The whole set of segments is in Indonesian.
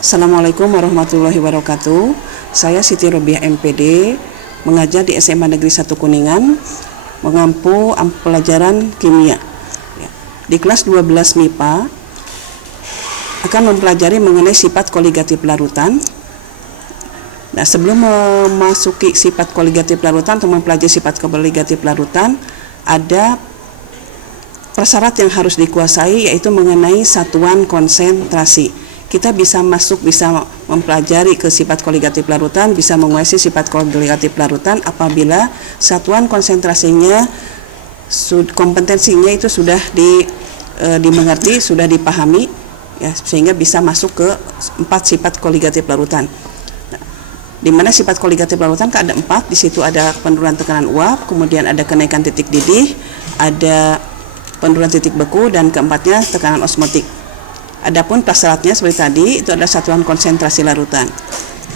Assalamualaikum warahmatullahi wabarakatuh. Saya Siti Robiah MPD, mengajar di SMA Negeri 1 Kuningan, mengampu pelajaran kimia. Di kelas 12 MIPA akan mempelajari mengenai sifat koligatif larutan. Nah, sebelum memasuki sifat koligatif larutan atau mempelajari sifat koligatif larutan, ada prasyarat yang harus dikuasai, yaitu mengenai satuan konsentrasi. Kita bisa mempelajari ke sifat koligatif larutan, bisa menguasai sifat koligatif larutan apabila satuan konsentrasinya, kompetensinya itu sudah dimengerti, sudah dipahami, ya, sehingga bisa masuk ke 4 sifat koligatif larutan. Nah, di mana sifat koligatif larutan ada 4, di situ ada penurunan tekanan uap, kemudian ada kenaikan titik didih, ada penurunan titik beku, dan keempatnya tekanan osmotik. Adapun prasyaratnya seperti tadi, itu adalah satuan konsentrasi larutan.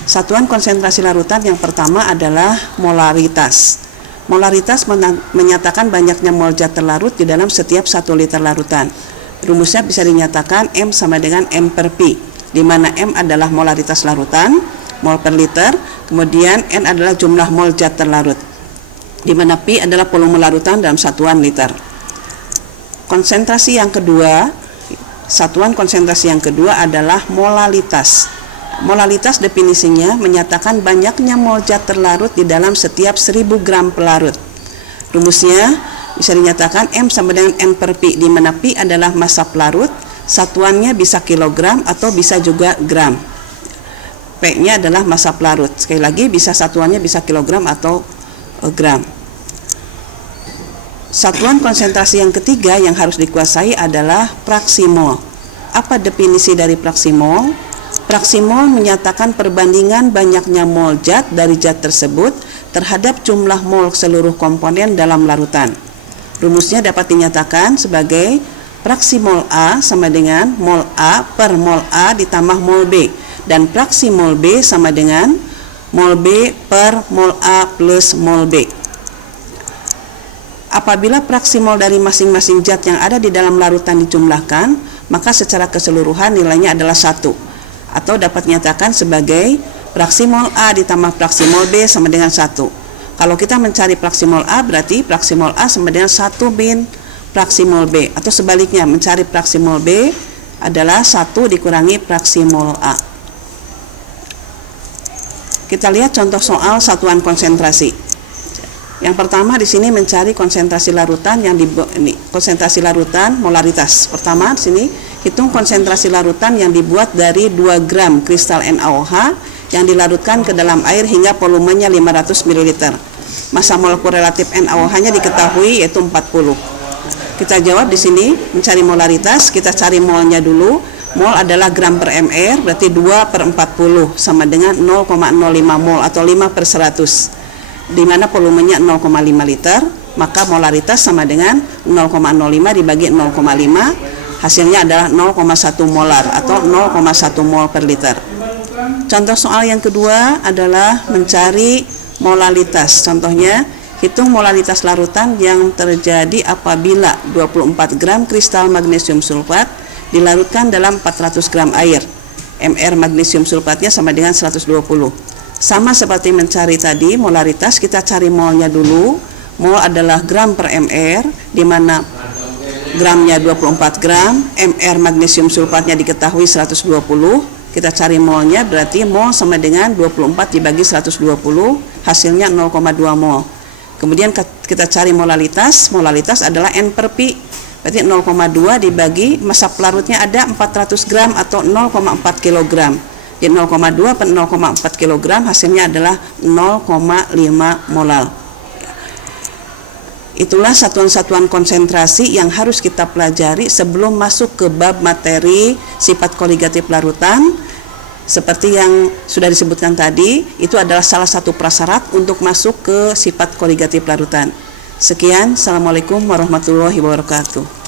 Satuan konsentrasi larutan yang pertama adalah molaritas. Molaritas menyatakan banyaknya mol zat terlarut di dalam setiap 1 liter larutan. Rumusnya bisa dinyatakan M sama dengan M per P, di mana M adalah molaritas larutan, mol per liter, kemudian N adalah jumlah mol zat terlarut, di mana P adalah volume larutan dalam satuan liter. Konsentrasi yang kedua, satuan konsentrasi yang kedua adalah molalitas. Molalitas definisinya menyatakan banyaknya mol zat terlarut di dalam setiap 1000 gram pelarut. Rumusnya bisa dinyatakan M sama dengan N per P, di mana P adalah massa pelarut, satuannya bisa kilogram atau bisa juga gram. P-nya adalah massa pelarut. Sekali lagi, bisa satuannya bisa kilogram atau gram. Satuan konsentrasi yang ketiga yang harus dikuasai adalah fraksi mol. Apa definisi dari fraksi mol? Fraksi mol menyatakan perbandingan banyaknya mol zat dari zat tersebut terhadap jumlah mol seluruh komponen dalam larutan. Rumusnya dapat dinyatakan sebagai fraksi mol A sama dengan mol A per mol A ditambah mol B, dan fraksi mol B sama dengan mol B per mol A plus mol B. Apabila fraksi mol dari masing-masing zat yang ada di dalam larutan dijumlahkan, maka secara keseluruhan nilainya adalah 1, atau dapat dinyatakan sebagai fraksi mol A ditambah fraksi mol B sama dengan 1. Kalau kita mencari fraksi mol A, berarti fraksi mol A sama dengan 1 bin fraksi mol B, atau sebaliknya, mencari fraksi mol B adalah 1 dikurangi fraksi mol A. Kita lihat contoh soal satuan konsentrasi. Yang pertama di sini mencari konsentrasi larutan konsentrasi larutan molaritas. Pertama di sini hitung konsentrasi larutan yang dibuat dari 2 gram kristal NaOH yang dilarutkan ke dalam air hingga volumenya 500 ml. Massa molekul relatif NaOH-nya diketahui yaitu 40. Kita jawab di sini mencari molaritas, kita cari molnya dulu. Mol adalah gram per mr, berarti 2 per 40 sama dengan 0,05 mol atau 5 per 100. Di mana volumenya 0,5 liter, maka molaritas sama dengan 0,05 dibagi 0,5, hasilnya adalah 0,1 molar atau 0,1 mol per liter. Contoh soal yang kedua adalah mencari molalitas. Contohnya, hitung molalitas larutan yang terjadi apabila 24 gram kristal magnesium sulfat dilarutkan dalam 400 gram air. Mr magnesium sulfatnya sama dengan 120. Sama seperti mencari tadi molaritas, kita cari molnya dulu. Mol adalah gram per mr, di mana gramnya 24 gram, mr magnesium sulfatnya diketahui 120. Kita cari molnya, berarti mol sama dengan 24 dibagi 120, hasilnya 0,2 mol. Kemudian kita cari molalitas. Molalitas adalah N per P, berarti 0,2 dibagi massa pelarutnya ada 400 gram atau 0,4 kilogram. Jadi 0,2 per 0,4 kg hasilnya adalah 0,5 molal. Itulah satuan-satuan konsentrasi yang harus kita pelajari sebelum masuk ke bab materi sifat koligatif larutan. Seperti yang sudah disebutkan tadi, itu adalah salah satu prasyarat untuk masuk ke sifat koligatif larutan. Sekian, Assalamualaikum warahmatullahi wabarakatuh.